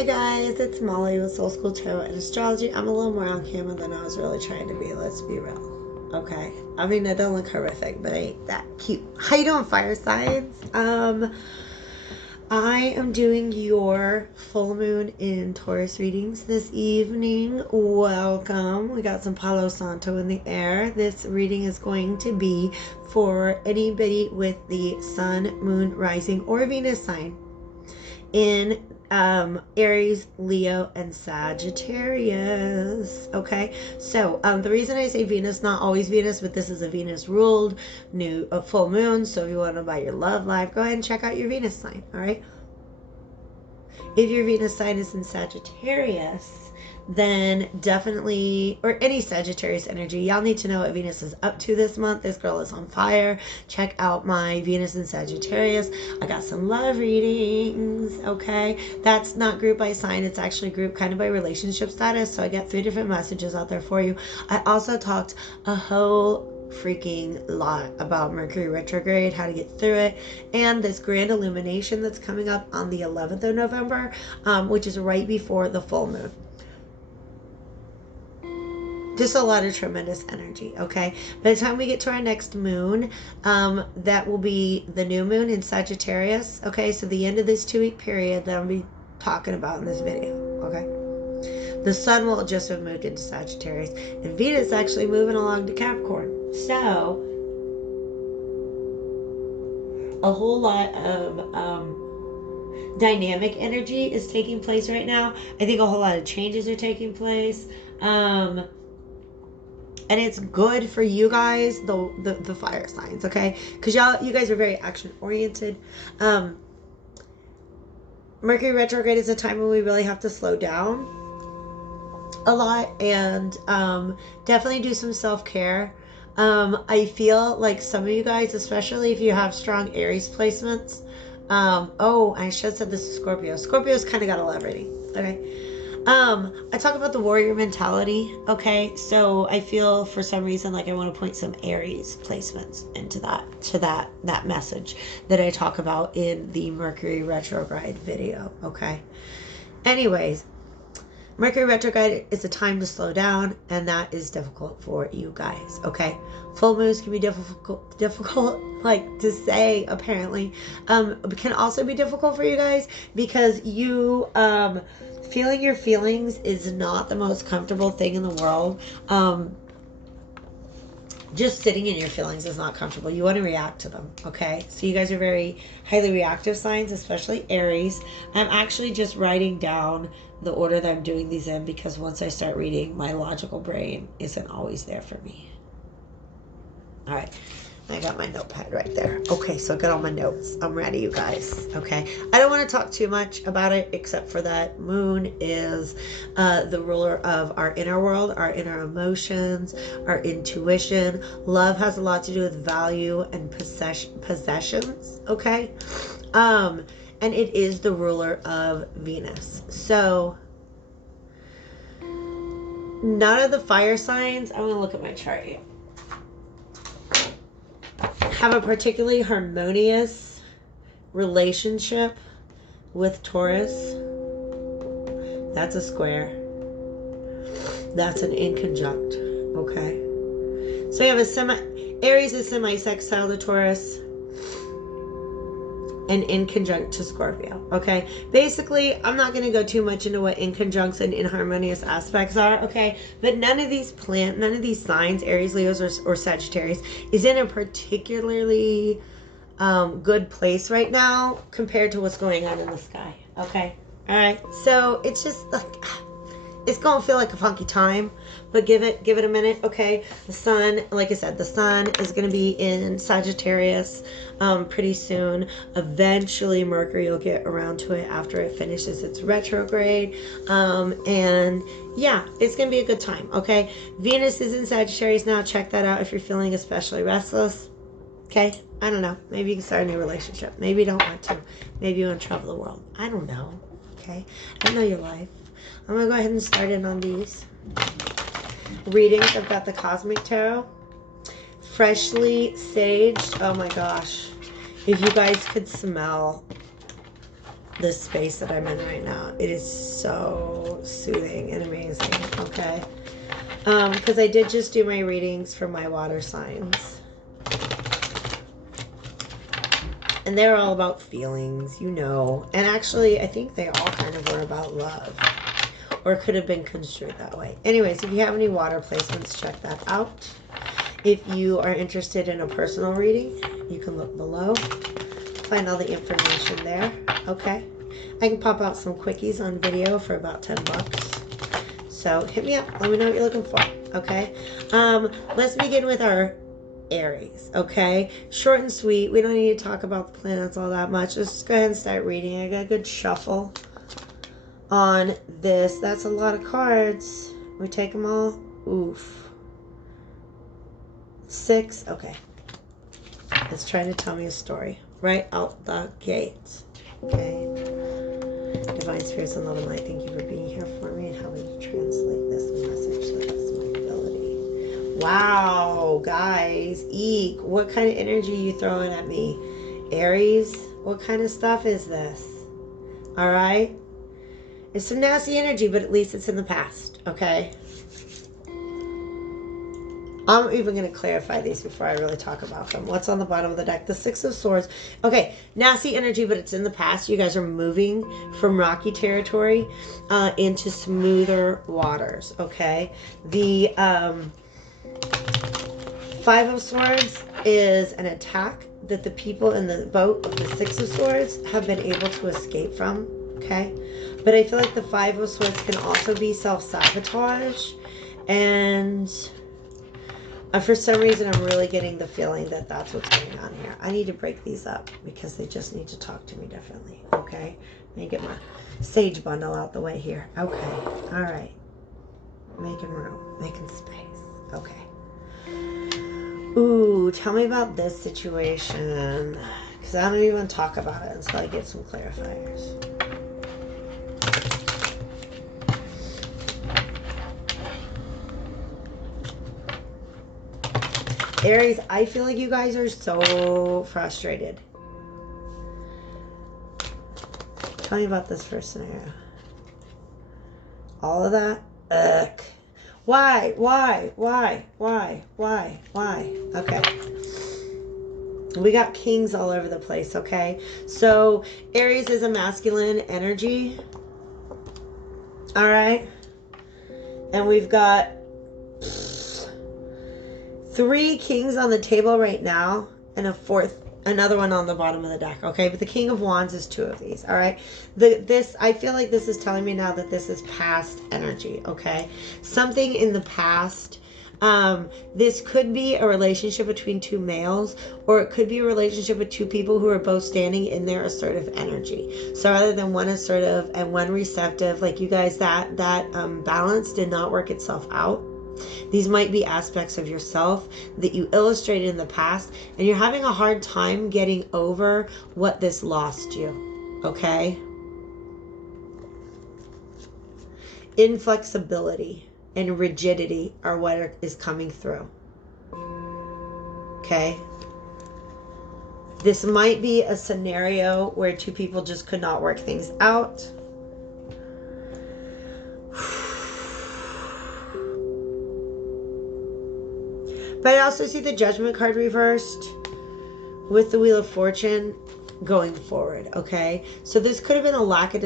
Hi guys, it's Molly with Soul School Tarot and Astrology. I'm a little more on camera than I was really trying to be, let's be real. Okay. I mean, I don't look horrific, but I ain't that cute. How you doing, fire signs? I am doing your full moon in Taurus readings this evening. Welcome. We got some Palo Santo in the air. This reading is going to be for anybody with the Sun, Moon, Rising, or Venus sign in Aries, Leo, and Sagittarius. Okay, so the reason I say Venus, not always Venus, but this is a Venus ruled a full moon. So if you want to buy your love life, go ahead and check out your Venus sign. All right, if your Venus sign is in Sagittarius, then definitely, or any Sagittarius energy, y'all need to know what Venus is up to this month. This girl is on fire. Check out my Venus in Sagittarius. I got some love readings, okay? That's not group by sign. It's actually group kind of by relationship status. So I got 3 different messages out there for you. I also talked a whole freaking lot about Mercury retrograde, how to get through it, and this grand illumination that's coming up on the 11th of November, which is right before the full moon. Just a lot of tremendous energy, okay? By the time we get to our next moon, that will be the new moon in Sagittarius, okay? So the end of this 2-week period that I'll be talking about in this video, okay? The sun will just have moved into Sagittarius, and Venus actually moving along to Capricorn. So, a whole lot of dynamic energy is taking place right now. I think a whole lot of changes are taking place. And it's good for you guys, the fire signs, okay? Because you guys are very action oriented. Mercury retrograde is a time when we really have to slow down a lot and definitely do some self-care. I feel like some of you guys, especially if you have strong Aries placements, oh, I should have said this is Scorpio. Scorpio's kind of got a love reading, okay? I talk about the warrior mentality, okay? So I feel for some reason like I want to point some Aries placements into that message that I talk about in the Mercury retrograde video, okay? Anyways, Mercury retrograde is a time to slow down, and that is difficult for you guys, okay? Full moons can be difficult like to say, apparently. Can also be difficult for you guys because you, feeling your feelings is not the most comfortable thing in the world. Just sitting in your feelings is not comfortable. You want to react to them, okay? So you guys are very highly reactive signs, especially Aries. I'm actually just writing down the order that I'm doing these in because once I start reading, my logical brain isn't always there for me. All right. I got my notepad right there. Okay, so I got all my notes. I'm ready, you guys. Okay. I don't want to talk too much about it except for that moon is the ruler of our inner world, our inner emotions, our intuition. Love has a lot to do with value and possessions, okay? And it is the ruler of Venus. So none of the fire signs, I'm going to look at my chart here, have a particularly harmonious relationship with Taurus. That's a square. That's an inconjunct, okay? So you have Aries is semi-sextile to Taurus and inconjunct to Scorpio, okay? Basically, I'm not going to go too much into what inconjuncts and inharmonious aspects are, okay? But none of these signs, Aries, Leos, or Sagittarius, is in a particularly good place right now compared to what's going on in the sky, okay? All right, so it's just like, it's gonna feel like a funky time, but give it a minute, okay? The sun, like I said, the sun is gonna be in Sagittarius pretty soon. Eventually Mercury will get around to it after it finishes its retrograde, and yeah, it's gonna be a good time, okay? Venus is in Sagittarius now. Check that out if you're feeling especially restless, okay? I don't know, maybe you can start a new relationship, maybe you don't want to, maybe you want to travel the world, I don't know, okay? I know your life. I'm going to go ahead and start in on these readings. I've got the Cosmic Tarot. Freshly saged. Oh my gosh. If you guys could smell this space that I'm in right now. It is so soothing and amazing, okay? Because I did just do my readings for my water signs. And they're all about feelings, you know. And actually, I think they all kind of were about love. Or could have been construed that way. Anyways, if you have any water placements, check that out. If you are interested in a personal reading, you can look below. Find all the information there. Okay. I can pop out some quickies on video for about $10. So hit me up. Let me know what you're looking for. Okay. Let's begin with our Aries. Okay. Short and sweet. We don't need to talk about the planets all that much. Let's go ahead and start reading. I got a good shuffle on this. That's a lot of cards. We take them all. Oof. 6. Okay. It's trying to tell me a story right out the gate. Okay. Divine spirits and love and light, thank you for being here for me and helping to translate this message to the best of my ability. Wow, guys. Eek. What kind of energy are you throwing at me? Aries? What kind of stuff is this? Alright? It's some nasty energy, but at least it's in the past, okay? I'm even going to clarify these before I really talk about them. What's on the bottom of the deck? The 6 of Swords. Okay, nasty energy, but it's in the past. You guys are moving from rocky territory into smoother waters, okay? The 5 of Swords is an attack that the people in the boat of the 6 of Swords have been able to escape from, okay? But I feel like the 5 of Swords can also be self-sabotage, and for some reason, I'm really getting the feeling that that's what's going on here. I need to break these up because they just need to talk to me differently. Okay? Let me get my sage bundle out the way here. Okay. All right. Making room. Making space. Okay. Ooh, tell me about this situation. Because I don't even talk about it until I get some clarifiers. Aries, I feel like you guys are so frustrated. Tell me about this first scenario. All of that? Ugh. Why? Okay. We got kings all over the place, okay? So, Aries is a masculine energy. All right? And we've got 3 kings on the table right now, and another one on the bottom of the deck, okay? But the King of Wands is 2 of these, all right? I feel like this is telling me now that this is past energy, okay? Something in the past. This could be a relationship between 2 males, or it could be a relationship with 2 people who are both standing in their assertive energy. So rather than one assertive and one receptive, like you guys, that balance did not work itself out. These might be aspects of yourself that you illustrated in the past, and you're having a hard time getting over what this lost you, okay? Inflexibility and rigidity are what is coming through, okay? This might be a scenario where 2 people just could not work things out. But I also see the Judgment card reversed with the Wheel of Fortune going forward, okay? So this could have been a lack of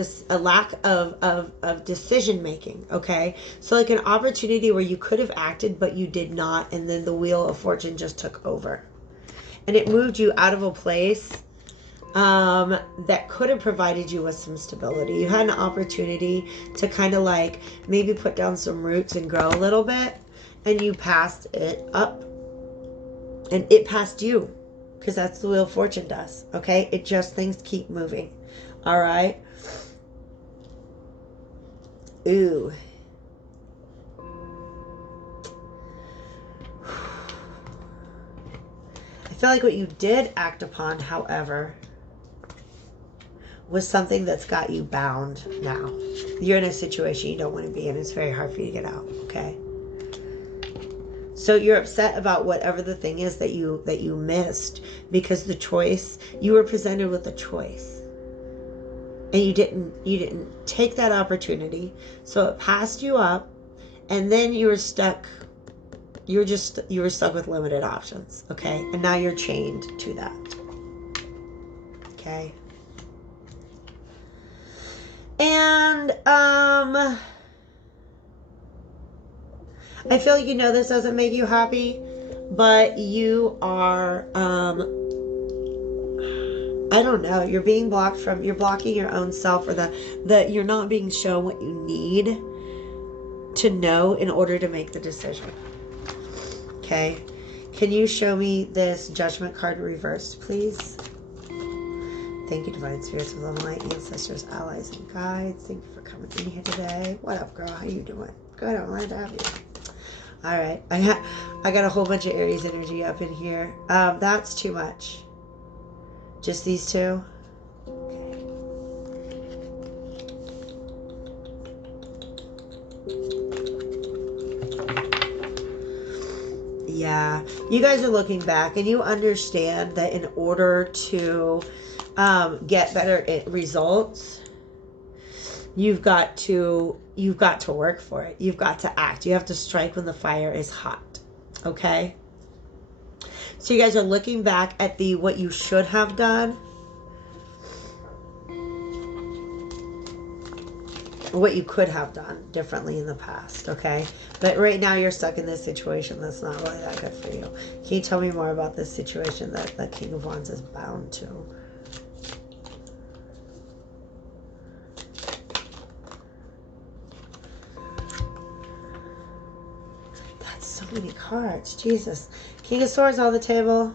decision making, okay? So like an opportunity where you could have acted, but you did not, and then the Wheel of Fortune just took over. And it moved you out of a place that could have provided you with some stability. You had an opportunity to kind of like maybe put down some roots and grow a little bit, and you passed it up, and it passed you, because that's the Wheel of Fortune does, okay? It just, things keep moving, all right? Ooh. I feel like what you did act upon, however, was something that's got you bound now. You're in a situation you don't want to be in. It's very hard for you to get out, okay? So you're upset about whatever the thing is that you missed, because the choice, you were presented with a choice. and you didn't take that opportunity, so it passed you up, and then you were stuck. You were stuck with limited options, okay? And now you're chained to that, okay? And I feel like, you know, this doesn't make you happy, but you are I don't know, you're being blocked from, you're blocking your own self, or the you're not being shown what you need to know in order to make the decision. Okay, can you show me this Judgment card reversed, please? Thank you, Divine Spirits of Love and Light, ancestors, allies, and guides. Thank you for coming in here today. What up, girl? How you doing? Good, I'm glad to have you. All right, I got a whole bunch of Aries energy up in here. That's too much. Just these two? Okay. Yeah, you guys are looking back and you understand that in order to get better results, you've got to work for it. You've got to act. You have to strike when the fire is hot. Okay? So you guys are looking back at what you should have done, what you could have done differently in the past, okay? But right now you're stuck in this situation that's not really that good for you. Can you tell me more about this situation that the King of Wands is bound to? That's so many cards. Jesus. King of Swords on the table.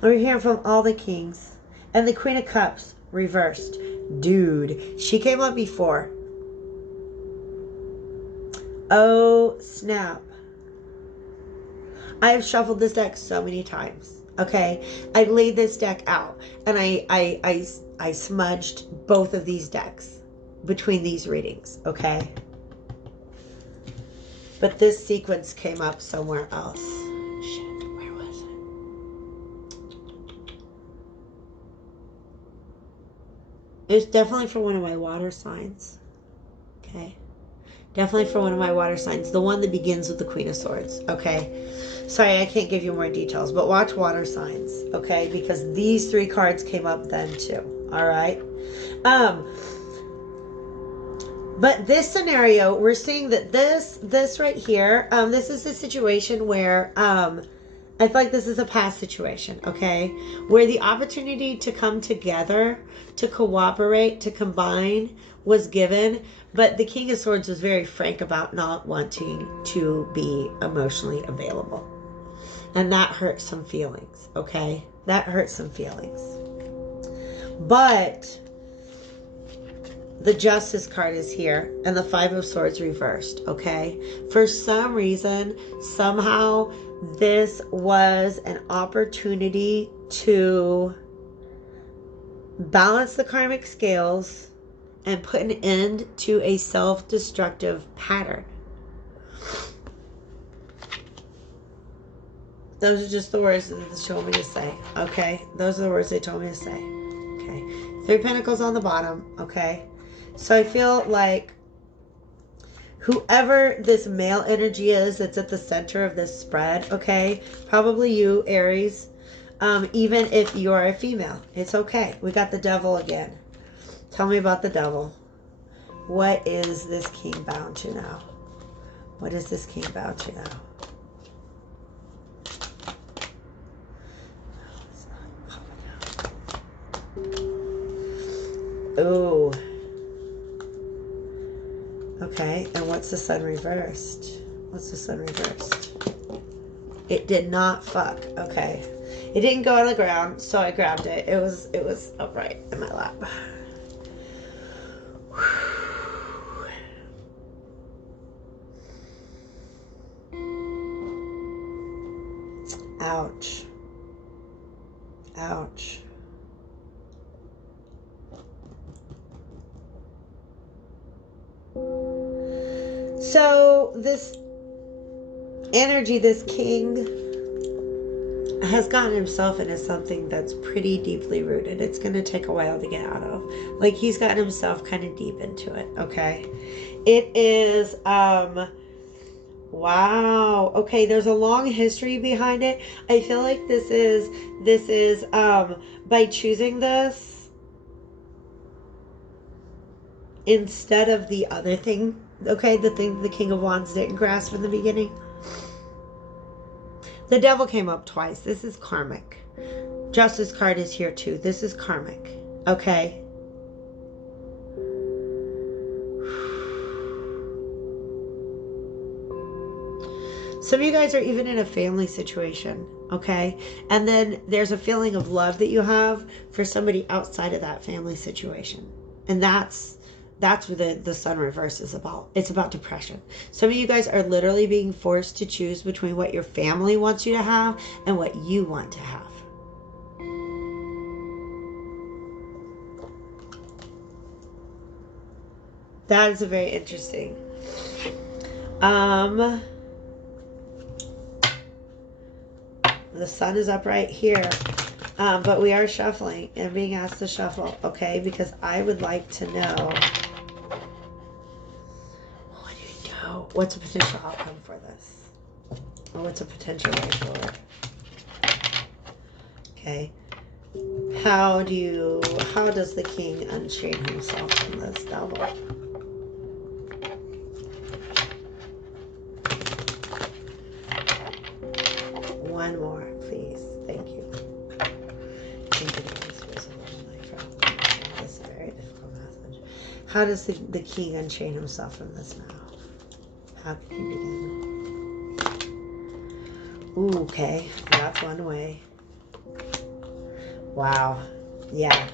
We're hearing from all the kings. And the Queen of Cups reversed. Dude, she came up before. Oh, snap. I have shuffled this deck so many times. Okay? I laid this deck out. And I smudged both of these decks between these readings. Okay? But this sequence came up somewhere else. Shit, where was it? It's definitely for one of my water signs. Okay. Definitely for one of my water signs. The one that begins with the Queen of Swords. Okay. Sorry, I can't give you more details, but watch water signs. Okay. Because these three cards came up then too. All right. But this scenario, we're seeing that this right here, this is a situation where I feel like this is a past situation, okay? Where the opportunity to come together, to cooperate, to combine was given, but the King of Swords was very frank about not wanting to be emotionally available. And that hurt some feelings, okay? That hurt some feelings. But the Justice card is here and the Five of Swords reversed, okay? For some reason, somehow, this was an opportunity to balance the karmic scales and put an end to a self-destructive pattern. Those are just the words that they told me to say, okay? Those are the words they told me to say, okay? Three of Pentacles on the bottom, okay? So I feel like whoever this male energy is that's at the center of this spread, okay? Probably you, Aries. Even if you are a female, it's okay. We got the Devil again. Tell me about the Devil. What is this king bound to now? What is this king bound to now? Ooh. Okay, and what's the Sun reversed? What's the Sun reversed? It did not fuck. Okay. It didn't go on the ground, so I grabbed it. It was upright in my lap. Ouch. Ouch. So this energy, this king, has gotten himself into something that's pretty deeply rooted. It's going to take a while to get out of. Like, he's gotten himself kind of deep into it, okay? It is, wow. Okay, there's a long history behind it. I feel like this is, by choosing this instead of the other thing, okay, the thing the King of Wands didn't grasp in the beginning. The Devil came up twice. This is karmic. Justice card is here too. This is karmic. Okay. Some of you guys are even in a family situation. Okay. And then there's a feeling of love that you have for somebody outside of that family situation. And that's what the sun reverse is about. It's about depression. Some of you guys are literally being forced to choose between what your family wants you to have and what you want to have. That is a very interesting. The sun is up right here. But we are shuffling and being asked to shuffle, okay? Because I would like to know, what do you know? What's a potential outcome for this? Or what's a potential way forward? Okay. How does the king unchain himself from this devil? One more, please. Thank you. This is a very difficult message. How does the king unchain himself from this now? How can he begin? Ooh, okay. That's one way. Wow. Yeah.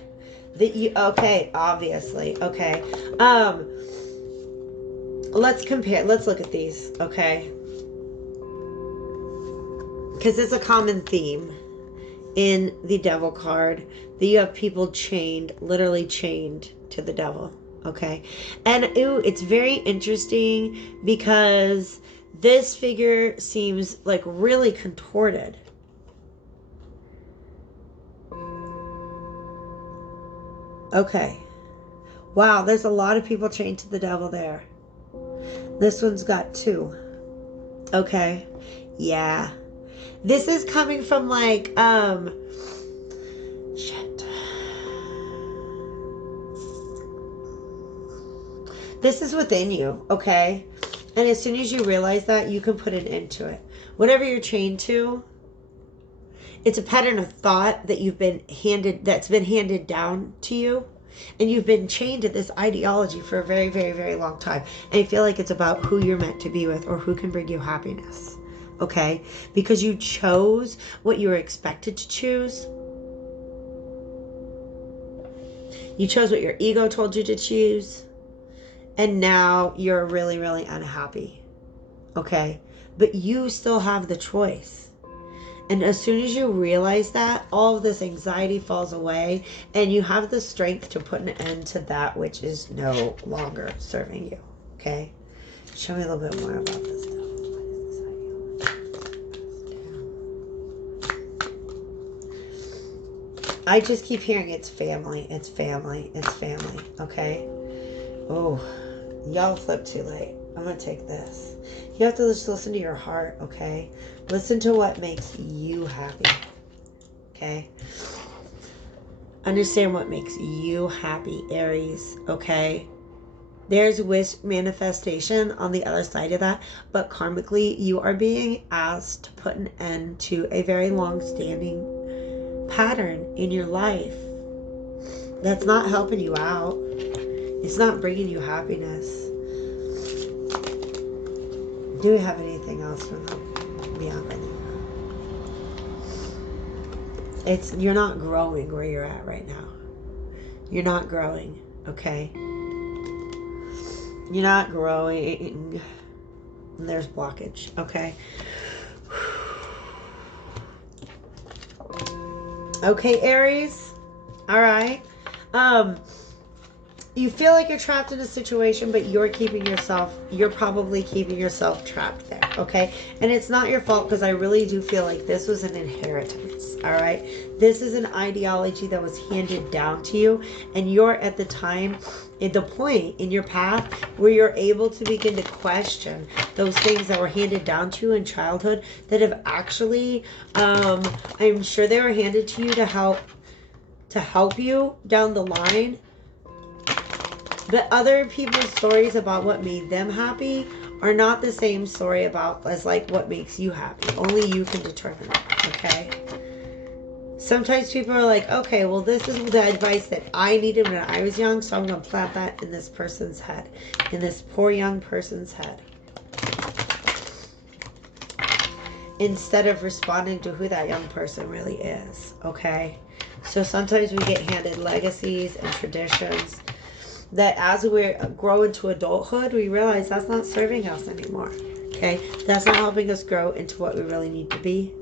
Okay, obviously. Okay. Let's compare. Let's look at these, okay? Because it's a common theme in the devil card that you have people chained, literally chained to the devil, okay? And it's very interesting because this figure seems like really contorted. Okay. Wow, there's a lot of people chained to the devil there. This one's got 2. Okay. Yeah. This is coming from like, shit. This is within you, okay? And as soon as you realize that, you can put an end to it. Whatever you're chained to, it's a pattern of thought that that's been handed down to you. And you've been chained to this ideology for a very, very, very long time. And you feel like it's about who you're meant to be with or who can bring you happiness. Okay? Because you chose what you were expected to choose. You chose what your ego told you to choose. And now you're really, really unhappy. Okay? But you still have the choice. And as soon as you realize that, all of this anxiety falls away and you have the strength to put an end to that which is no longer serving you. Okay? Show me a little bit more about this. I just keep hearing it's family, it's family, it's family. Okay? Oh, y'all flipped too late. I'm going to take this. You have to just listen to your heart, okay? Listen to what makes you happy, okay? Understand what makes you happy, Aries, okay? There's wish manifestation on the other side of that, but karmically, you are being asked to put an end to a very long-standing pattern in your life that's not helping you out. It's not bringing you happiness. Do we have anything else from them beyond that? You're not growing where you're at right now. You're not growing, okay? You're not growing. There's blockage, okay? Okay, Aries. All right. you feel like you're trapped in a situation, but you're probably keeping yourself trapped there, okay? And it's not your fault, because I really do feel like this was an inheritance, all right? This is an ideology that was handed down to you, and you're at the time, at the point in your path where you're able to begin to question those things that were handed down to you in childhood that have actually, I'm sure they were handed to you to help you down the line. But other people's stories about what made them happy are not the same story as like what makes you happy. Only you can determine that, okay? Sometimes people are like, okay, well, this is the advice that I needed when I was young, so I'm going to plant that in this person's head, in this poor young person's head, instead of responding to who that young person really is, okay? So sometimes we get handed legacies and traditions that as we grow into adulthood, we realize that's not serving us anymore, okay? That's not helping us grow into what we really need to be.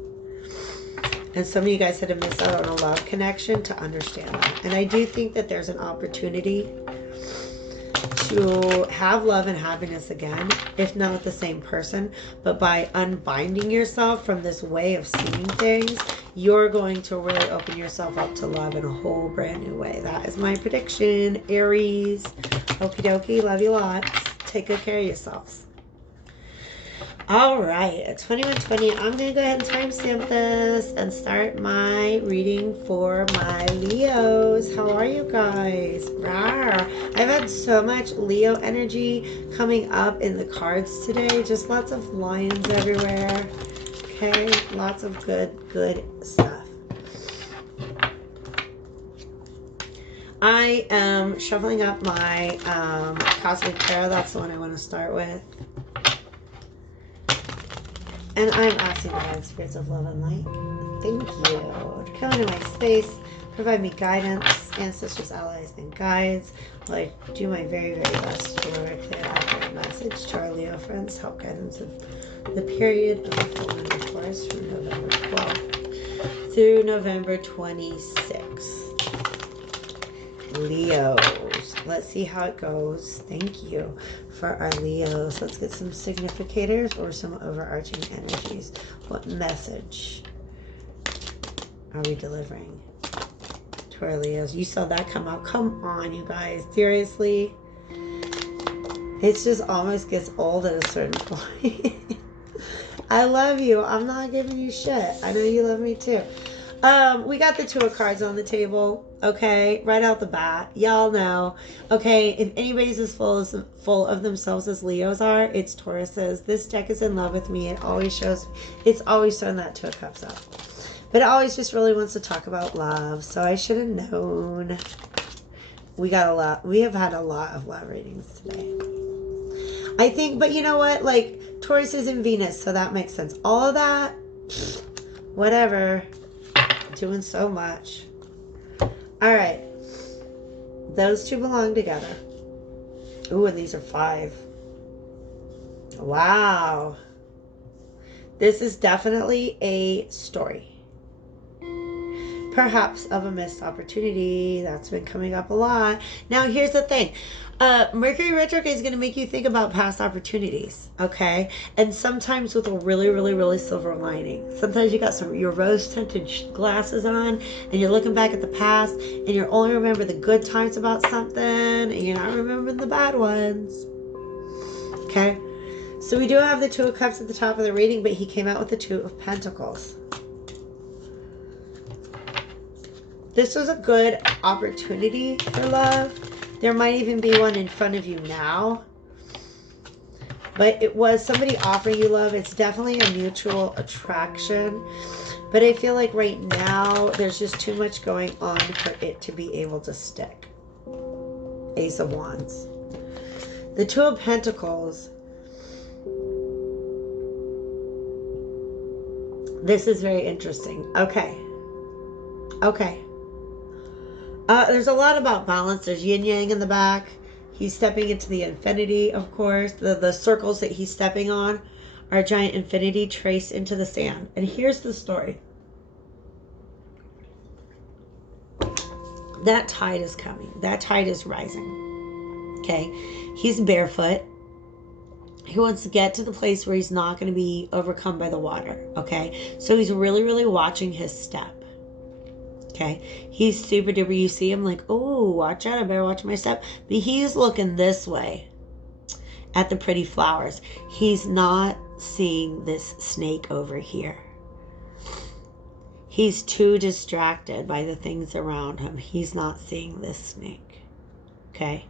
And some of you guys had to miss out on a love connection to understand that. And I do think that there's an opportunity to have love and happiness again, if not with the same person, but by unbinding yourself from this way of seeing things, you're going to really open yourself up to love in a whole brand new way. That is my prediction, Aries. Okie dokie, love you lots. Take good care of yourselves. All right, at 2120, I'm going to go ahead and timestamp this and start my reading for my Leos. How are you guys? Rawr. I've had so much Leo energy coming up in the cards today. Just lots of lions everywhere. Okay, lots of good stuff. I am shuffling up my Cosmic Tarot. That's the one I want to start with. And I'm asking the spirits of love and light, thank you, to come into my space, provide me guidance, ancestors, allies, and guides, while I do my very, very best to deliver a clear, accurate message to our Leo friends, help guidance of the period of the full moon of Taurus from November 12th through November 26th. Leos. Let's see how it goes. Thank you for our Leos. Let's get some significators or some overarching energies. What message are we delivering to our Leos? You saw that come out. Come on, you guys. Seriously. It just almost gets old at a certain point. I love you. I'm not giving you shit. I know you love me too. We got the Two of Cards on the table, okay, right out the bat. Y'all know, okay, if anybody's as full of themselves as Leos are, it's Tauruses. This deck is in love with me. It's always showing that Two of Cups up. But it always just really wants to talk about love, so I should have known. We have had a lot of love readings today. I think, but you know what, like, Taurus is in Venus, so that makes sense. All of that, whatever. Doing so much. All right, those two belong together. Ooh, and these are 5. Wow, this is definitely a story, perhaps of a missed opportunity. That's been coming up a lot. Now here's the thing, Mercury retrograde is going to make you think about past opportunities, okay? And sometimes with a really, really, really silver lining. Sometimes you got your rose-tinted glasses on and you're looking back at the past and you're only remembering the good times about something and you're not remembering the bad ones, okay? So we do have the Two of Cups at the top of the reading, but he came out with the Two of Pentacles. This was a good opportunity for love. There might even be one in front of you now. But it was somebody offering you love. It's definitely a mutual attraction. But I feel like right now, there's just too much going on for it to be able to stick. Ace of Wands. The Two of Pentacles. This is very interesting. Okay. Okay. There's a lot about balance. There's yin yang in the back. He's stepping into the infinity, of course. The circles that he's stepping on are giant infinity traced into the sand. And here's the story. That tide is coming. That tide is rising. Okay. He's barefoot. He wants to get to the place where he's not going to be overcome by the water. Okay. So he's really, really watching his step. Okay. He's super duper. You see him like, oh, watch out. I better watch my step. But he's looking this way at the pretty flowers. He's not seeing this snake over here. He's too distracted by the things around him. He's not seeing this snake. Okay.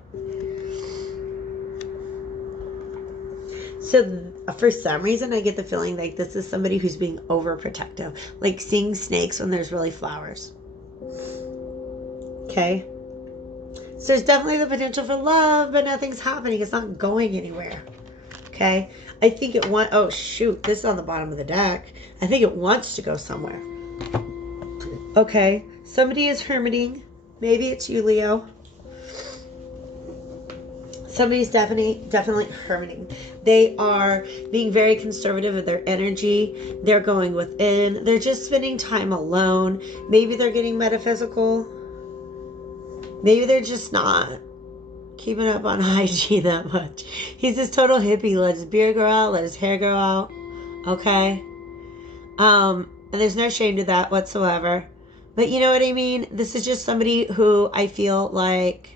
So for some reason, I get the feeling like this is somebody who's being overprotective. Like seeing snakes when there's really flowers. Okay. So there's definitely the potential for love, but nothing's happening. It's not going anywhere. Okay. I think it wants... Oh, shoot. This is on the bottom of the deck. I think it wants to go somewhere. Okay. Somebody is hermiting. Maybe it's you, Leo. Somebody's definitely hermiting. They are being very conservative with their energy. They're going within. They're just spending time alone. Maybe they're getting metaphysical. Maybe they're just not keeping up on IG that much. He's this total hippie. Let his beard grow out. Let his hair grow out. Okay? And there's no shame to that whatsoever. But you know what I mean? This is just somebody who I feel like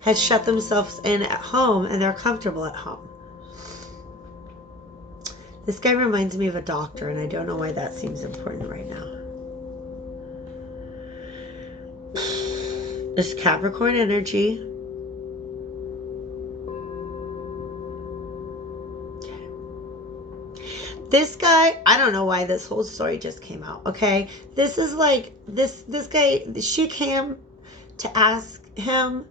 has shut themselves in at home and they're comfortable at home. This guy reminds me of a doctor, and I don't know why that seems important right now. This Capricorn energy. This guy, I don't know why this whole story just came out, okay? This is like, this guy, she came to ask him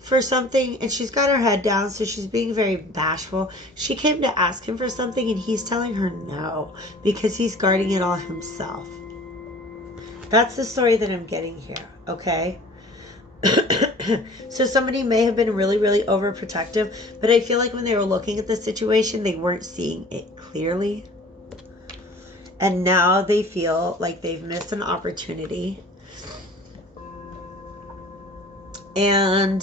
for something, and she's got her head down, so she's being very bashful. She came to ask him for something, and he's telling her no, because he's guarding it all himself. That's the story that I'm getting here, okay? So somebody may have been really, really overprotective, but I feel like when they were looking at the situation, they weren't seeing it clearly. And now they feel like they've missed an opportunity. And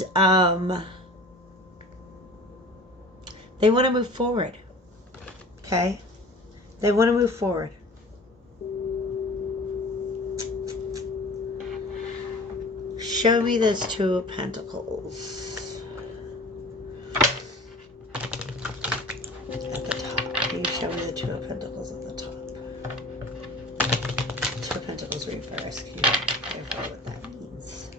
they want to move forward. Okay? They want to move forward. Show me this Two of Pentacles. At the top. Can you show me the Two of Pentacles at the top? Two of Pentacles reverse. Can you clarify what that means?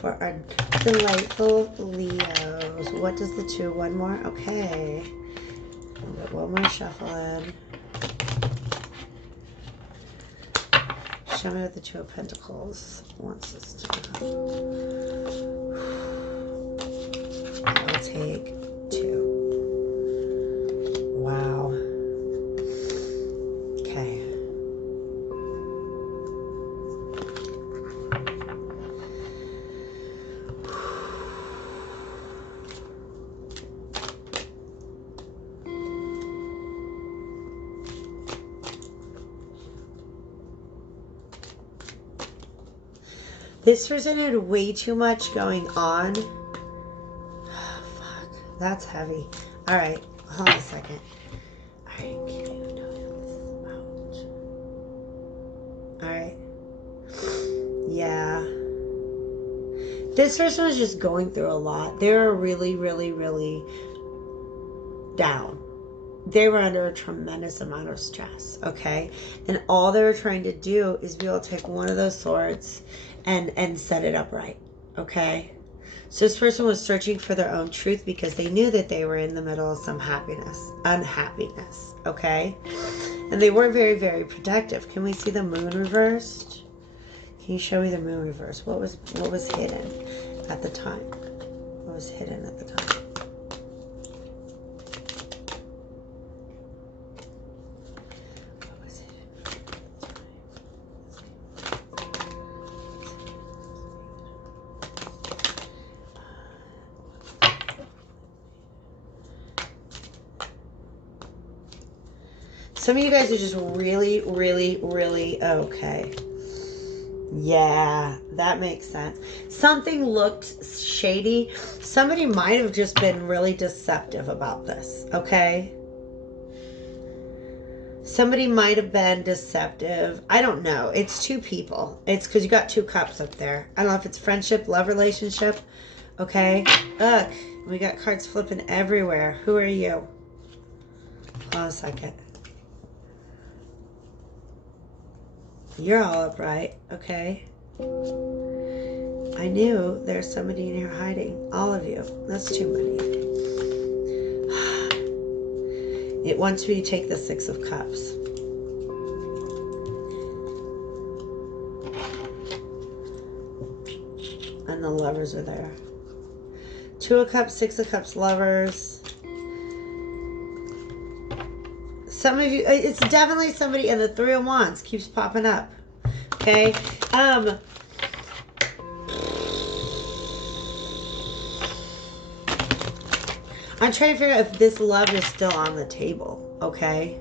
For our delightful Leos. What does the two? One more? Okay. I'll get one more shuffle in. Show me what the Two of Pentacles wants us to do. I'll take two. Wow. Okay. This person had way too much going on. Oh, fuck. That's heavy. Alright. Hold on a second. Alright. Can you tell me what this is about? Alright. Yeah. This person was just going through a lot. They were really, really, really down. They were under a tremendous amount of stress, okay? And all they were trying to do is be able to take one of those swords and set it up right, okay? So this person was searching for their own truth because they knew that they were in the middle of some unhappiness, okay? And they weren't very, very protective. Can we see the moon reversed? Can you show me the moon reversed? What was hidden at the time? What was hidden at the time? Some of you guys are just really, really, really okay. Yeah, that makes sense. Something looked shady. Somebody might have just been really deceptive about this, okay? Somebody might have been deceptive. I don't know. It's two people. It's because you got 2 cups up there. I don't know if it's friendship, love relationship. Okay. Ugh. We got cards flipping everywhere. Who are you? Hold on a second. You're all upright. Okay. I knew there's somebody in here hiding. All of you. That's too many. It wants me to take the 6 of Cups. And the Lovers are there. 2 of Cups, 6 of Cups, Lovers. Some of you, it's definitely somebody, and the 3 of Wands keeps popping up. Okay? I'm trying to figure out if this love is still on the table. Okay?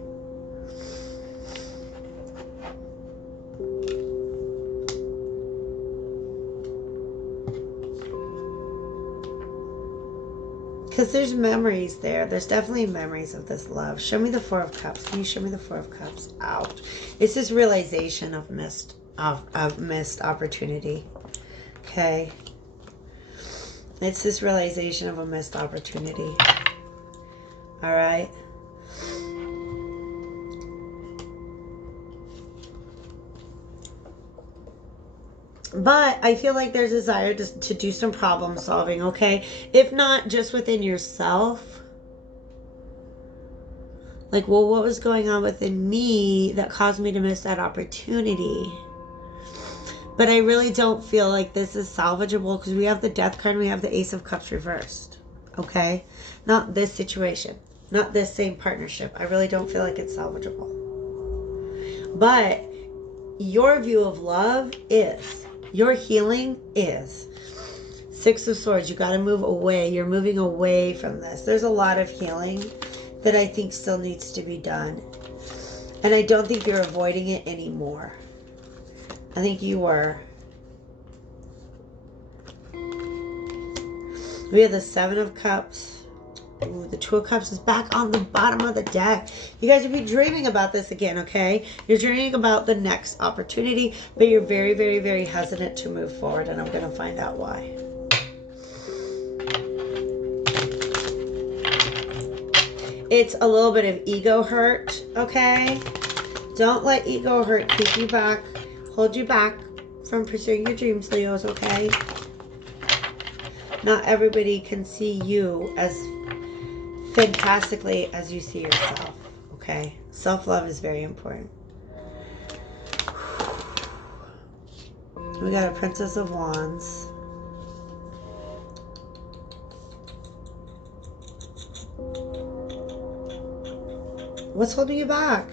Because there's memories there. There's definitely memories of this love. Show me the 4 of Cups. Can you show me the 4 of Cups? Ouch. It's this realization of missed opportunity. Okay. It's this realization of a missed opportunity. All right. But I feel like there's a desire to do some problem solving, okay? If not just within yourself. Like, well, what was going on within me that caused me to miss that opportunity? But I really don't feel like this is salvageable because we have the Death card and we have the Ace of Cups reversed, okay? Not this situation. Not this same partnership. I really don't feel like it's salvageable. But your view of love is... your healing is 6 of Swords. You got to move away. You're moving away from this. There's a lot of healing that I think still needs to be done. And I don't think you're avoiding it anymore. I think you were. We have the 7 of Cups. Ooh, the 2 of Cups is back on the bottom of the deck. You guys will be dreaming about this again, okay? You're dreaming about the next opportunity, but you're very, very, very hesitant to move forward, and I'm going to find out why. It's a little bit of ego hurt, okay? Don't let ego hurt keep you back, hold you back from pursuing your dreams, Leos, okay? Not everybody can see you as fantastically as you see yourself, okay? Self-love is very important. We got a Princess of Wands. What's holding you back?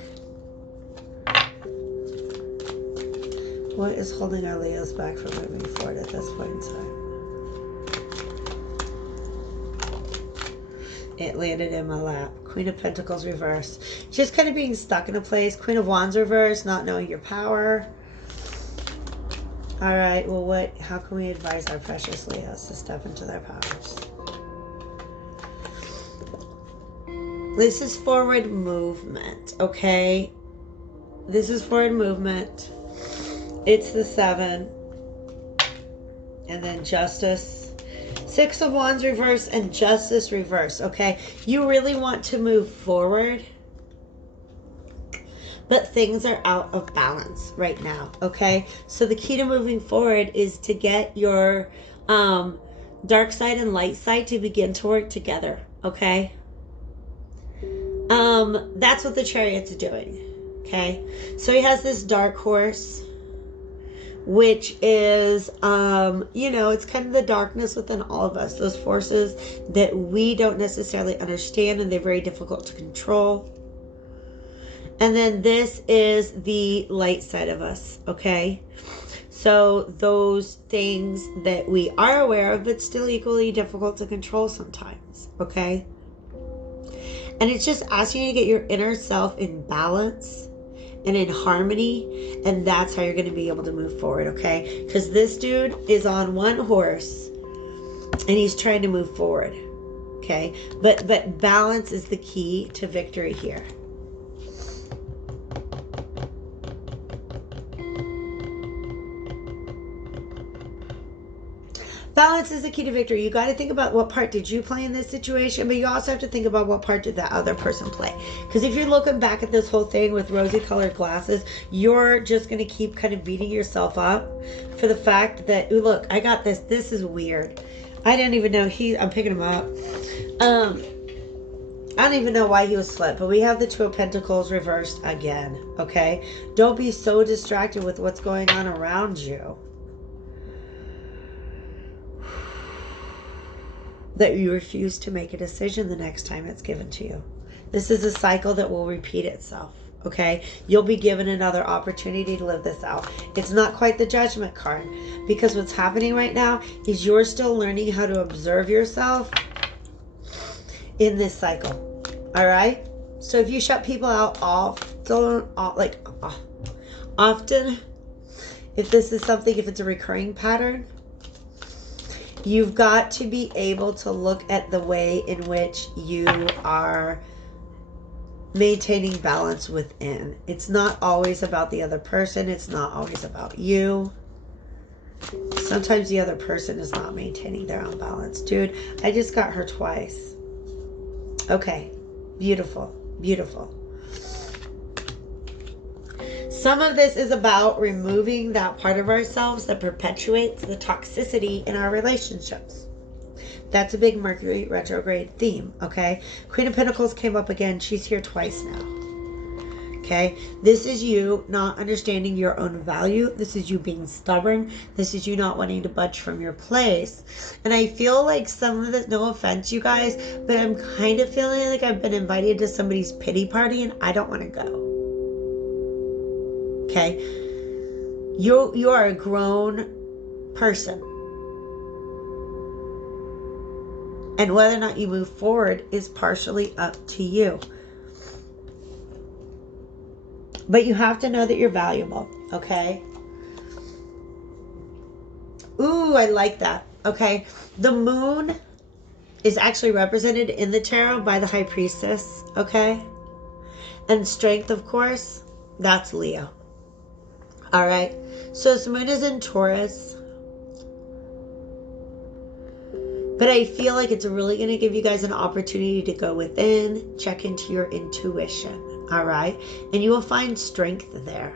What is holding our Leos back from moving forward at this point in time? It landed in my lap. Queen of Pentacles reverse. Just kind of being stuck in a place. Queen of Wands reverse. Not knowing your power. All right. Well, how can we advise our precious Leos to step into their powers? This is forward movement. Okay. This is forward movement. It's the 7. And then Justice. 6 of Wands reverse and Justice reverse, okay? You really want to move forward, but things are out of balance right now, okay? So the key to moving forward is to get your dark side and light side to begin to work together, okay? That's what the Chariot's doing, okay? So he has this dark horse, which is, you know, it's kind of the darkness within all of us. Those forces that we don't necessarily understand and they're very difficult to control. And then this is the light side of us, okay? So those things that we are aware of, but still equally difficult to control sometimes, okay? And it's just asking you to get your inner self in balance and in harmony, and that's how you're going to be able to move forward, okay? Because this dude is on one horse and he's trying to move forward, okay? But balance is the key to victory here. Balance is the key to victory. You got to think about what part did you play in this situation, but you also have to think about what part did that other person play. Because if you're looking back at this whole thing with rosy colored glasses, you're just going to keep kind of beating yourself up for the fact that, ooh, look, I got this. This is weird. I didn't even know I'm picking him up. I don't even know why he was flipped, but we have the Two of Pentacles reversed again, okay? Don't be so distracted with what's going on around you that you refuse to make a decision the next time it's given to you. This is a cycle that will repeat itself, okay? You'll be given another opportunity to live this out. It's not quite the Judgment card, because what's happening right now is you're still learning how to observe yourself in this cycle, all right? So if you shut people out often, if this is something, if it's a recurring pattern, you've got to be able to look at the way in which you are maintaining balance within. It's not always about the other person. It's not always about you. Sometimes the other person is not maintaining their own balance. Dude, I just got her twice. Okay. Beautiful. Beautiful. Some of this is about removing that part of ourselves that perpetuates the toxicity in our relationships. That's a big Mercury retrograde theme, okay? Queen of Pentacles came up again. She's here twice now, okay? This is you not understanding your own value. This is you being stubborn. This is you not wanting to budge from your place. And I feel like some of this, no offense, you guys, but I'm kind of feeling like I've been invited to somebody's pity party and I don't want to go. Okay, you are a grown person, and whether or not you move forward is partially up to you. But you have to know that you're valuable, okay? Ooh, I like that. Okay, the moon is actually represented in the tarot by the High Priestess, okay? And strength, of course, that's Leo. All right, so this moon is in Taurus, but I feel like it's really going to give you guys an opportunity to go within, check into your intuition, all right? And you will find strength there.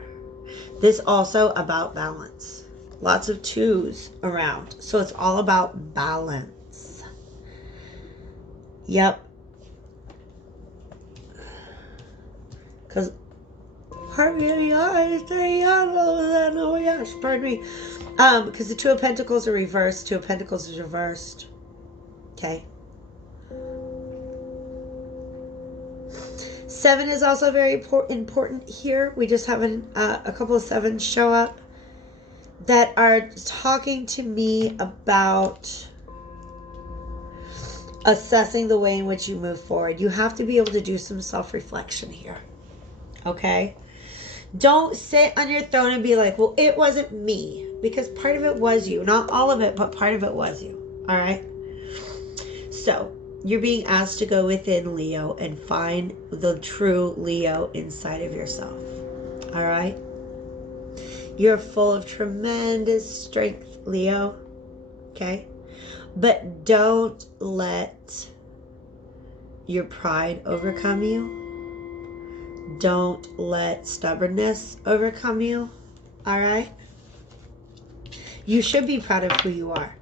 This also about balance. Lots of twos around, so it's all about balance. Yep. Because pardon me, oh yes, pardon me. Because the Two of Pentacles are reversed. Two of Pentacles is reversed. Okay. 7 is also very important here. We just have a couple of 7s show up that are talking to me about assessing the way in which you move forward. You have to be able to do some self-reflection here. Okay? Don't sit on your throne and be like, well, it wasn't me. Because part of it was you. Not all of it, but part of it was you. All right? So, you're being asked to go within, Leo, and find the true Leo inside of yourself. All right? You're full of tremendous strength, Leo. Okay? But don't let your pride overcome you. Don't let stubbornness overcome you, all right? You should be proud of who you are,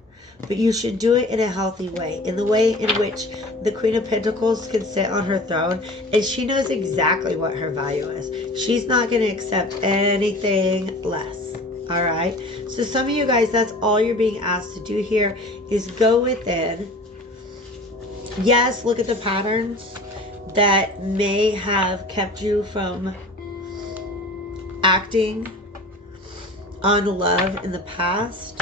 but you should do it in a healthy way, in the way in which the Queen of Pentacles can sit on her throne, and she knows exactly what her value is. She's not going to accept anything less, all right? So some of you guys, that's all you're being asked to do here is go within. Yes, look at the patterns that may have kept you from acting on love in the past,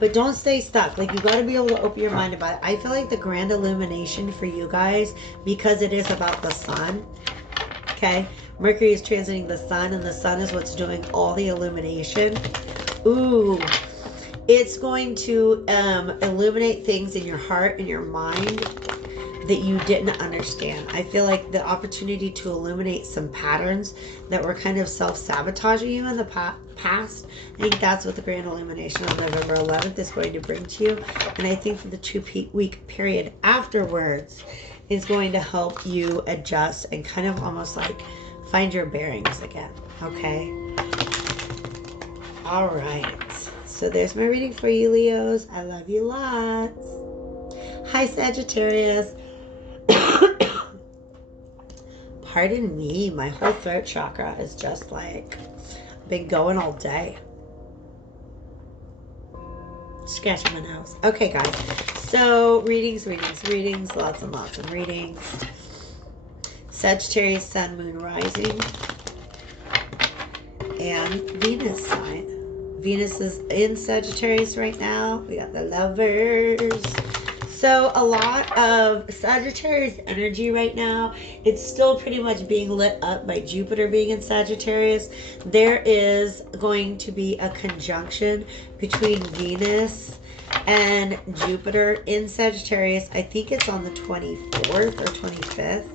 but don't stay stuck. Like, you got to be able to open your mind about it. I feel like the grand illumination for you guys, because it is about the sun, Okay? Mercury is transiting the sun, and the sun is what's doing all the illumination. Ooh. It's going to illuminate things in your heart and your mind that you didn't understand. I feel like the opportunity to illuminate some patterns that were kind of self-sabotaging you in the past. I think that's what the grand illumination of November 11th is going to bring to you. And I think for the 2-week period afterwards is going to help you adjust and kind of almost like find your bearings again. Okay? All right. So there's my reading for you, Leos. I love you lots. Hi, Sagittarius. Pardon me, my whole throat chakra is just like been going all day. Scratching my nose. Okay, guys. So readings, lots and lots of readings. Sagittarius, Sun, Moon, Rising, and Venus sign. Venus is in Sagittarius right now. We got the Lovers. So a lot of Sagittarius energy right now. It's still pretty much being lit up by Jupiter being in Sagittarius. There is going to be a conjunction between Venus and Jupiter in Sagittarius. I think it's on the 24th or 25th.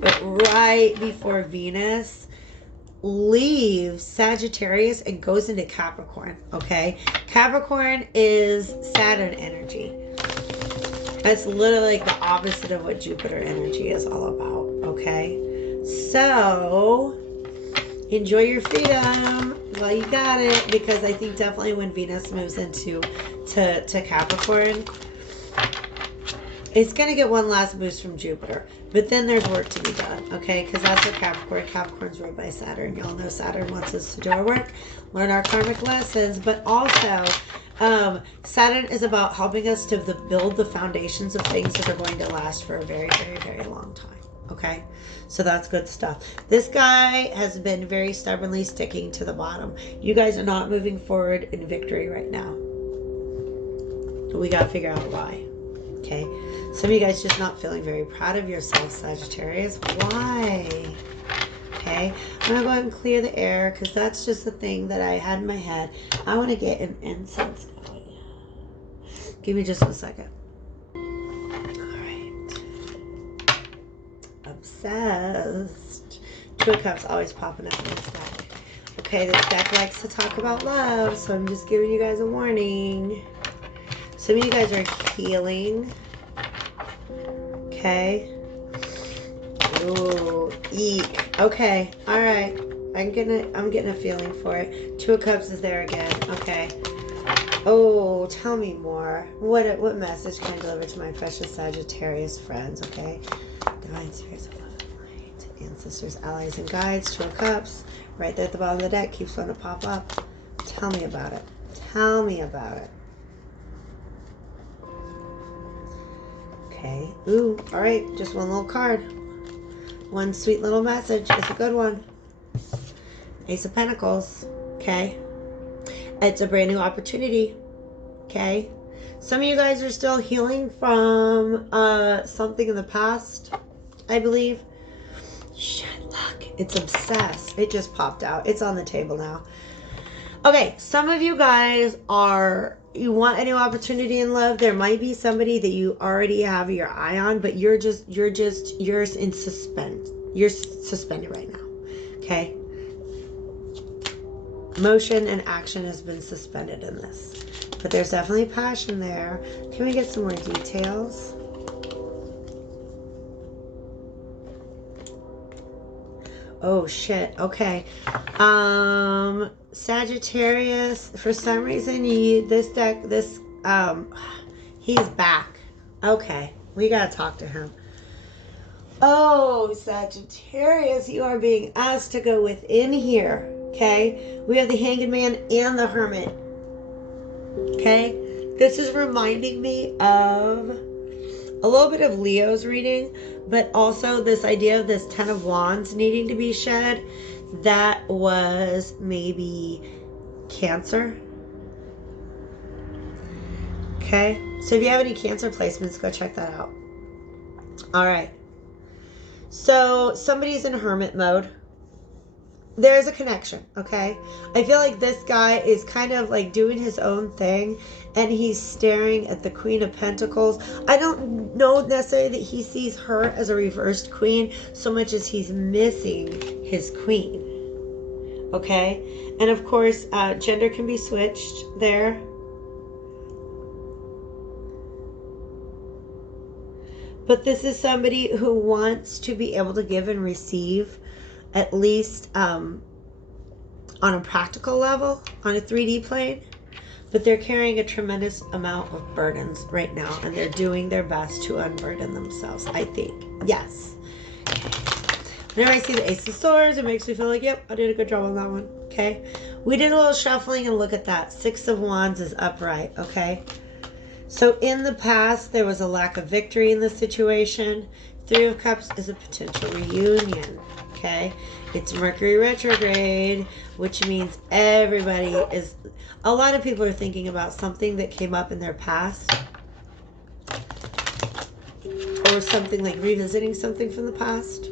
But right before Venus leaves Sagittarius and goes into Capricorn. Okay? Capricorn is Saturn energy. That's literally like the opposite of what Jupiter energy is all about, okay? So, enjoy your freedom while you got it, because I think definitely when Venus moves into to Capricorn, it's going to get one last boost from Jupiter. But then there's work to be done, okay? Because that's what Capricorn's ruled by Saturn. Y'all know Saturn wants us to do our work, learn our karmic lessons, but also Saturn is about helping us to build the foundations of things that are going to last for a very, very, very long time. Okay? So that's good stuff. This guy has been very stubbornly sticking to the bottom. You guys are not moving forward in victory right now. We got to figure out why. Okay? Some of you guys just not feeling very proud of yourself, Sagittarius. Why? Okay, I'm going to go ahead and clear the air because that's just the thing that I had in my head. I want to get an incense going. Give me just a second. All right. Obsessed. Two of Cups always popping up in this deck. Okay, this deck likes to talk about love, so I'm just giving you guys a warning. Some of you guys are healing. Okay. Ooh, eek. Okay, all right. I'm getting a feeling for it. Two of Cups is there again. Okay. Oh, tell me more. What message can I deliver to my precious Sagittarius friends? Okay. Divine spirits of love and light, ancestors, allies, and guides. Two of Cups, right there at the bottom of the deck, keeps wanting to pop up. Tell me about it. Tell me about it. Okay. Ooh. All right. Just one little card. One sweet little message. It's a good one. Ace of Pentacles. Okay. It's a brand new opportunity. Okay. Some of you guys are still healing from something in the past, I believe. Shit, look. It's obsessed. It just popped out. It's on the table now. Okay. Some of you guys you want a new opportunity in love. There might be somebody that you already have your eye on, but you're in suspense. You're suspended right now. Okay. Motion and action has been suspended in this, but there's definitely passion there. Can we get some more details? Oh shit. Okay. Sagittarius, for some reason he's back. Okay. We gotta talk to him. Oh, Sagittarius, you are being asked to go within here. Okay? We have the Hanged Man and the Hermit. Okay? This is reminding me of a little bit of Leo's reading, but also this idea of this Ten of Wands needing to be shed. That was maybe Cancer. Okay? So if you have any Cancer placements, go check that out. All right. So somebody's in hermit mode. There's a connection, okay? I feel like this guy is kind of like doing his own thing, and he's staring at the Queen of Pentacles. I don't know necessarily that he sees her as a reversed queen so much as he's missing his queen, okay? And of course, gender can be switched there. But this is somebody who wants to be able to give and receive, at least on a practical level, on a 3D plane. But they're carrying a tremendous amount of burdens right now, and they're doing their best to unburden themselves, I think. Yes. Whenever I see the Ace of Swords, it makes me feel like, yep, I did a good job on that one. Okay. We did a little shuffling, and look at that. 6 of Wands is upright. Okay. So in the past, there was a lack of victory in the situation. 3 of Cups is a potential reunion. Okay. It's Mercury retrograde, which means everybody is... A lot of people are thinking about something that came up in their past. Or something like revisiting something from the past.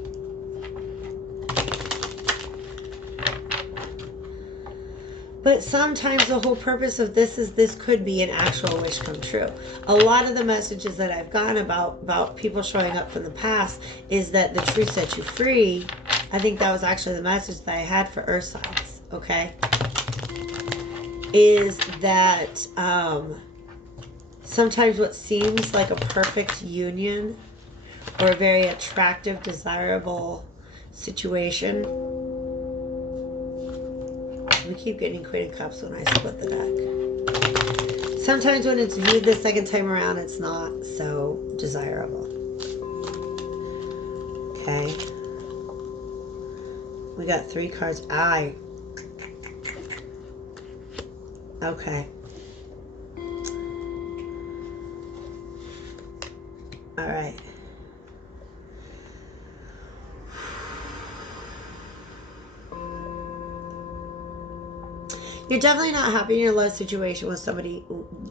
But sometimes the whole purpose of this is this could be an actual wish come true. A lot of the messages that I've gotten about people showing up from the past is that the truth set you free. I think that was actually the message that I had for Earth signs, okay? Is that sometimes what seems like a perfect union or a very attractive, desirable situation. We keep getting Queen of Cups when I split the deck. Sometimes when it's viewed the second time around, it's not so desirable. Okay. We got 3 cards. Okay. All right. You're definitely not happy in your love situation with somebody,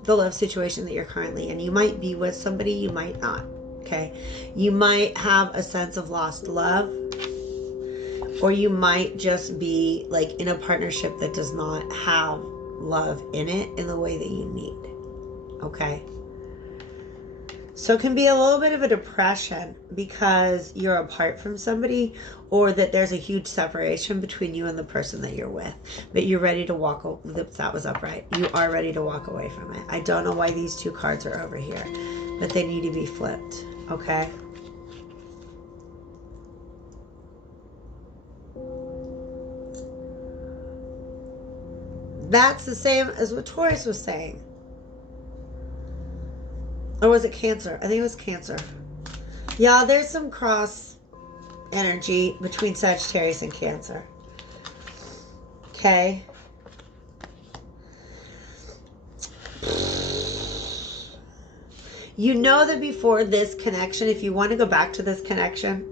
the love situation that you're currently in. You might be with somebody, you might not, okay? You might have a sense of lost love, or you might just be like in a partnership that does not have love in it in the way that you need, okay? So it can be a little bit of a depression because you're apart from somebody, or that there's a huge separation between you and the person that you're with. But you're ready to walk away. That was upright. You are ready to walk away from it. I don't know why these 2 cards are over here, but they need to be flipped, okay? That's the same as what Taurus was saying. Or was it Cancer? I think it was Cancer. Yeah, there's some cross energy between Sagittarius and Cancer. Okay. You know that before this connection, if you want to go back to this connection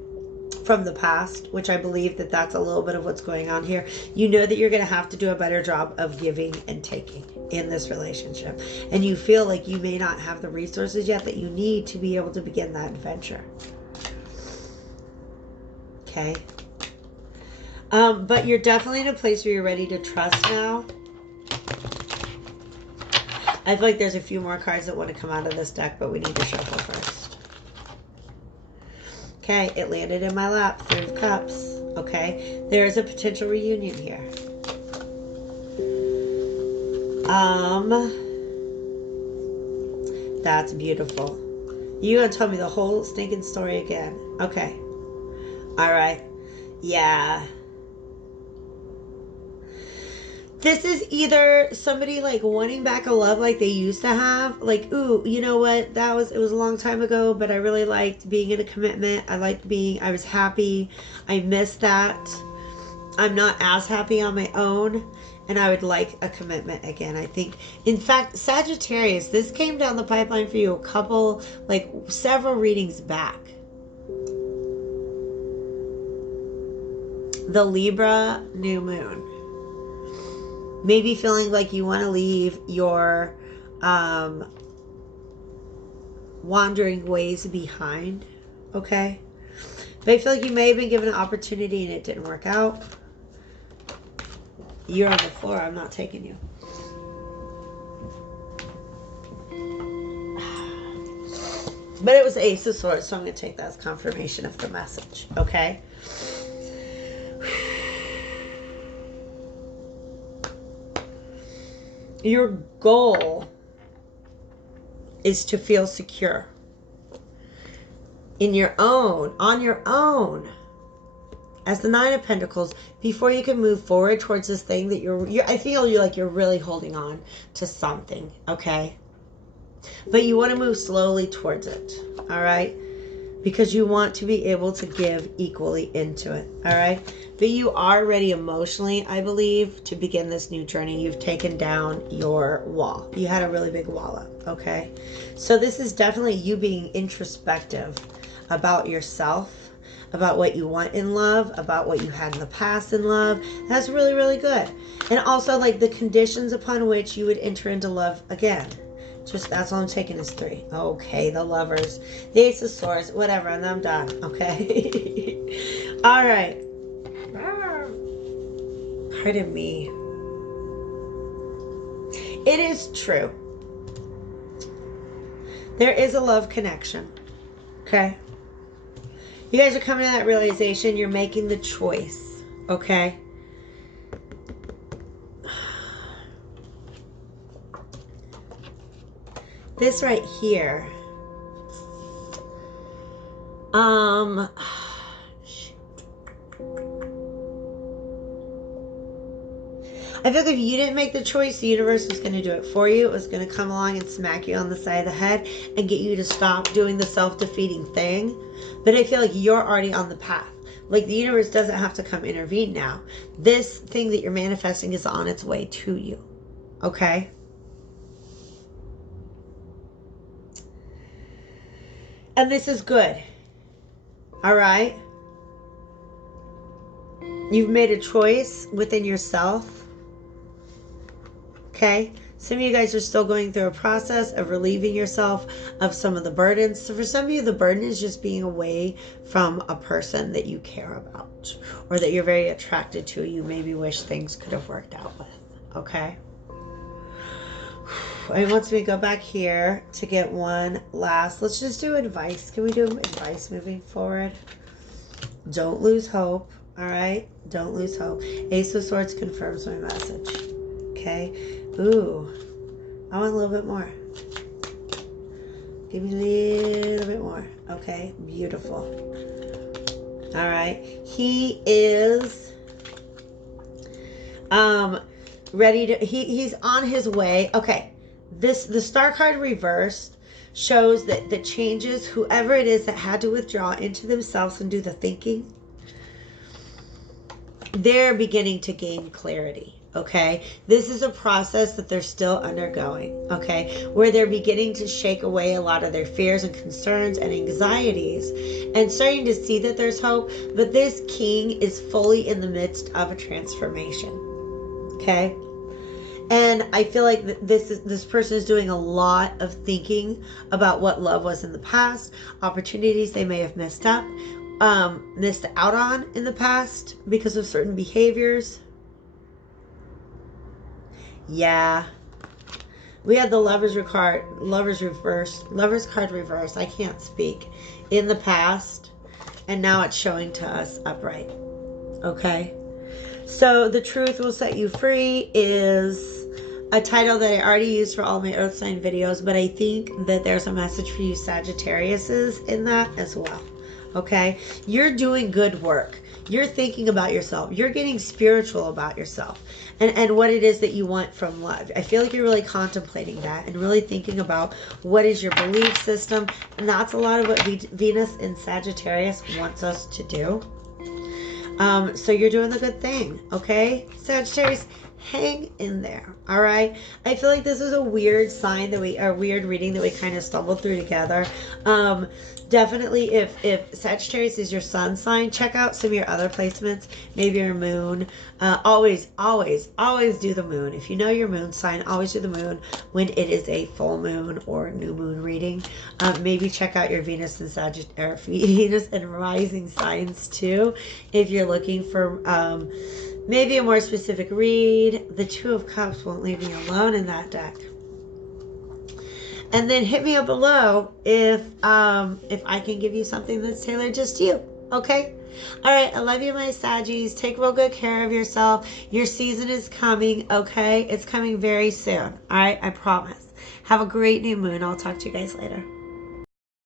from the past, which I believe that that's a little bit of what's going on here, you know that you're going to have to do a better job of giving and taking in this relationship. And you feel like you may not have the resources yet that you need to be able to begin that adventure. Okay. But you're definitely in a place where you're ready to trust now. I feel like there's a few more cards that want to come out of this deck, but we need to shuffle first. Okay, it landed in my lap. 3 of Cups. Okay, there is a potential reunion here. That's beautiful. You gonna tell me the whole stinking story again? Okay. All right. Yeah. This is either somebody like wanting back a love like they used to have. Like, ooh, you know what? It was a long time ago, but I really liked being in a commitment. I was happy. I missed that. I'm not as happy on my own, and I would like a commitment again, I think. In fact, Sagittarius, this came down the pipeline for you several readings back. The Libra new moon. Maybe feeling like you want to leave your wandering ways behind, okay? But I feel like you may have been given an opportunity and it didn't work out. You're on the floor. I'm not taking you. But it was Ace of Swords, so I'm going to take that as confirmation of the message. Okay? Your goal is to feel secure in your own, on your own, as the Nine of Pentacles, before you can move forward towards this thing that you're I feel like you're really holding on to something, okay? But you want to move slowly towards it, all right? Because you want to be able to give equally into it, all right? But you are ready emotionally, I believe, to begin this new journey. You've taken down your wall. You had a really big wall up, okay? So this is definitely you being introspective about yourself, about what you want in love, about what you had in the past in love. That's really, really good. And also like the conditions upon which you would enter into love again. Just that's all I'm taking is 3. Okay, the Lovers, the Ace of Swords, whatever, and I'm done. Okay. All right. Pardon me. It is true. There is a love connection. Okay. You guys are coming to that realization. You're making the choice. Okay. This right here. I feel like if you didn't make the choice, the universe was going to do it for you. It was going to come along and smack you on the side of the head and get you to stop doing the self-defeating thing. But I feel like you're already on the path. Like the universe doesn't have to come intervene now. This thing that you're manifesting is on its way to you. Okay? And this is good. All right? You've made a choice within yourself. Okay? Some of you guys are still going through a process of relieving yourself of some of the burdens. So for some of you, the burden is just being away from a person that you care about or that you're very attracted to. You maybe wish things could have worked out with. Okay? It wants me to go back here to get one last. Let's just do advice. Can we do advice moving forward? Don't lose hope. All right? Don't lose hope. Ace of Swords confirms my message. Okay? Ooh. I want a little bit more. Give me a little bit more. Okay? Beautiful. All right? He is ready to... He's on his way. Okay. The Star card reversed shows that the changes, whoever it is that had to withdraw into themselves and do the thinking, they're beginning to gain clarity. Okay, this is a process that they're still undergoing. Okay, where they're beginning to shake away a lot of their fears and concerns and anxieties and starting to see that there's hope. But this king is fully in the midst of a transformation. Okay. And I feel like this person is doing a lot of thinking about what love was in the past, opportunities they may have missed out on in the past because of certain behaviors. Yeah. We had the Lovers card reversed. I can't speak. In the past. And now it's showing to us upright. Okay. So the truth will set you free is a title that I already used for all my earth sign videos, but I think that there's a message for you Sagittariuses in that as well. Okay? You're doing good work. You're thinking about yourself. You're getting spiritual about yourself and what it is that you want from love. I feel like you're really contemplating that and really thinking about what is your belief system. And that's a lot of what Venus in Sagittarius wants us to do. So you're doing the good thing, okay? Sagittarius, hang in there. All right. I feel like this is a weird sign that a weird reading that we kind of stumbled through together. Definitely, if Sagittarius is your sun sign, check out some of your other placements. Maybe your moon. Always do the moon. If you know your moon sign, always do the moon when it is a full moon or new moon reading. Maybe check out your Venus and Sagittarius, Venus and rising signs too, if you're looking for maybe a more specific read. The Two of Cups won't leave me alone in that deck. And then hit me up below if I can give you something that's tailored just to you. Okay? All right. I love you, my Saggies. Take real good care of yourself. Your season is coming. Okay? It's coming very soon. All right? I promise. Have a great new moon. I'll talk to you guys later.